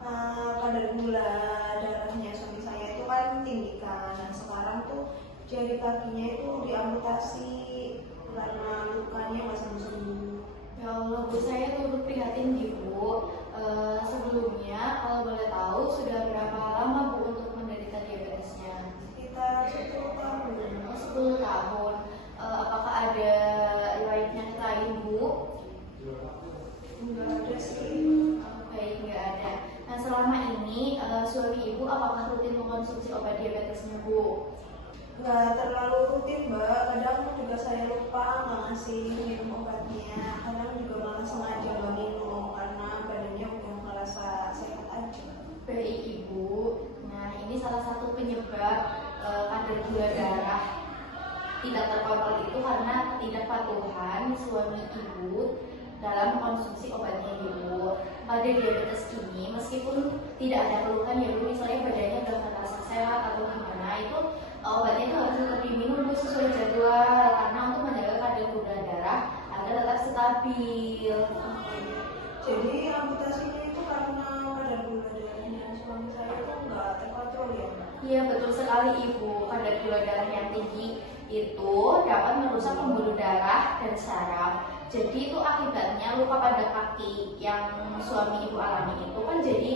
Kadar gula darahnya suami saya itu kan tinggi kan. Nah sekarang tuh jari kakinya itu diamputasi karena lukanya nggak sembuh-sembuh. Ya Allah, Bu, saya turut prihatin Ibu. Sebelumnya, kalau boleh tahu, sudah berapa lama Bu untuk menderita diabetesnya? Sekitar 10 tahun. 10 tahun. Apakah ada riwayat penyakit lain, Bu? Enggak ada sih. Baik, nggak ada. Nah, selama ini suami Ibu apakah rutin mengkonsumsi obat diabetesnya, Bu? Nggak terlalu rutin mbak, kadang juga saya lupa nggak ngasih minum obatnya, kadang juga malah sengaja nggak minum karena badannya udah ngerasa sehat aja. Baik Ibu, nah ini salah satu penyebab kadar gula darah tidak terkontrol itu karena ketidakpatuhan suami Ibu dalam konsumsi obatnya Ibu. Pada diabetes ini, meskipun tidak ada keluhan ya Bu, misalnya badannya udah merasa sehat atau gimana, itu obatnya itu harus tetap diminum Bu sesuai jadwal karena untuk menjaga kadar gula darah agar tetap stabil. Jadi amputasinya itu karena kadar gula darahnya suami saya itu nggak terkontrol ya mbak? Iya betul sekali Ibu, kadar gula darah yang tinggi itu dapat merusak pembuluh darah dan saraf. Jadi itu akibatnya luka pada kaki yang suami Ibu alami itu kan jadi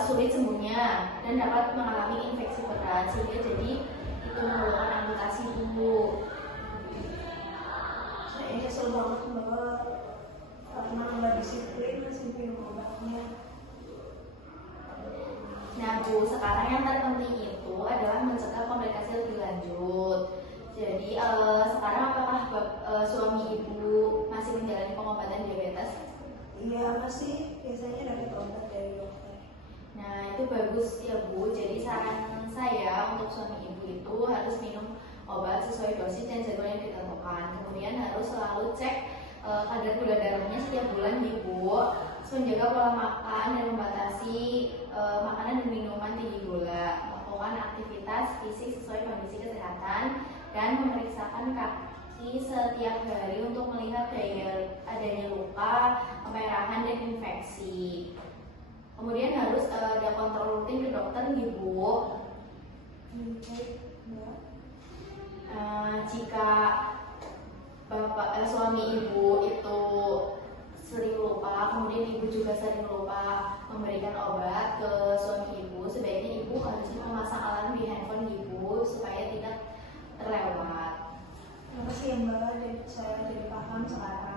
sulit sembuhnya dan dapat mengalami infeksi berat sehingga jadi itu memerlukan amputasi Bu. Saya nyesel banget mbak karena nggak disiplin ngasih minum obatnya. Nah Bu, sekarang yang terpenting itu adalah mencegah komplikasi lebih lanjut. Jadi sekarang apakah suami Ibu masih menjalani pengobatan diabetes? Iya masih, biasanya dapat obat dari dokter. Nah itu bagus ya Bu. Jadi saran saya untuk suami Ibu itu harus minum obat sesuai dosis dan jadwal yang ditentukan. Kemudian harus selalu cek kadar gula darahnya setiap bulan Ibu. Menjaga pola makan dan membatasi makanan dan minuman tinggi gula. Melakukan aktivitas fisik sesuai kondisi kesehatan dan memeriksakan kaki setiap hari untuk melihat adanya luka, kemerahan dan infeksi. Kemudian harus ada kontrol rutin ke dokter Ibu. Jika suami Ibu itu sering lupa, kemudian Ibu juga sering lupa memberikan obat ke suami Ibu, sebaiknya Ibu harusnya memasang alarm di handphone Ibu supaya tidak terlewat. Terima kasih ya mbak, saya jadi paham sekarang.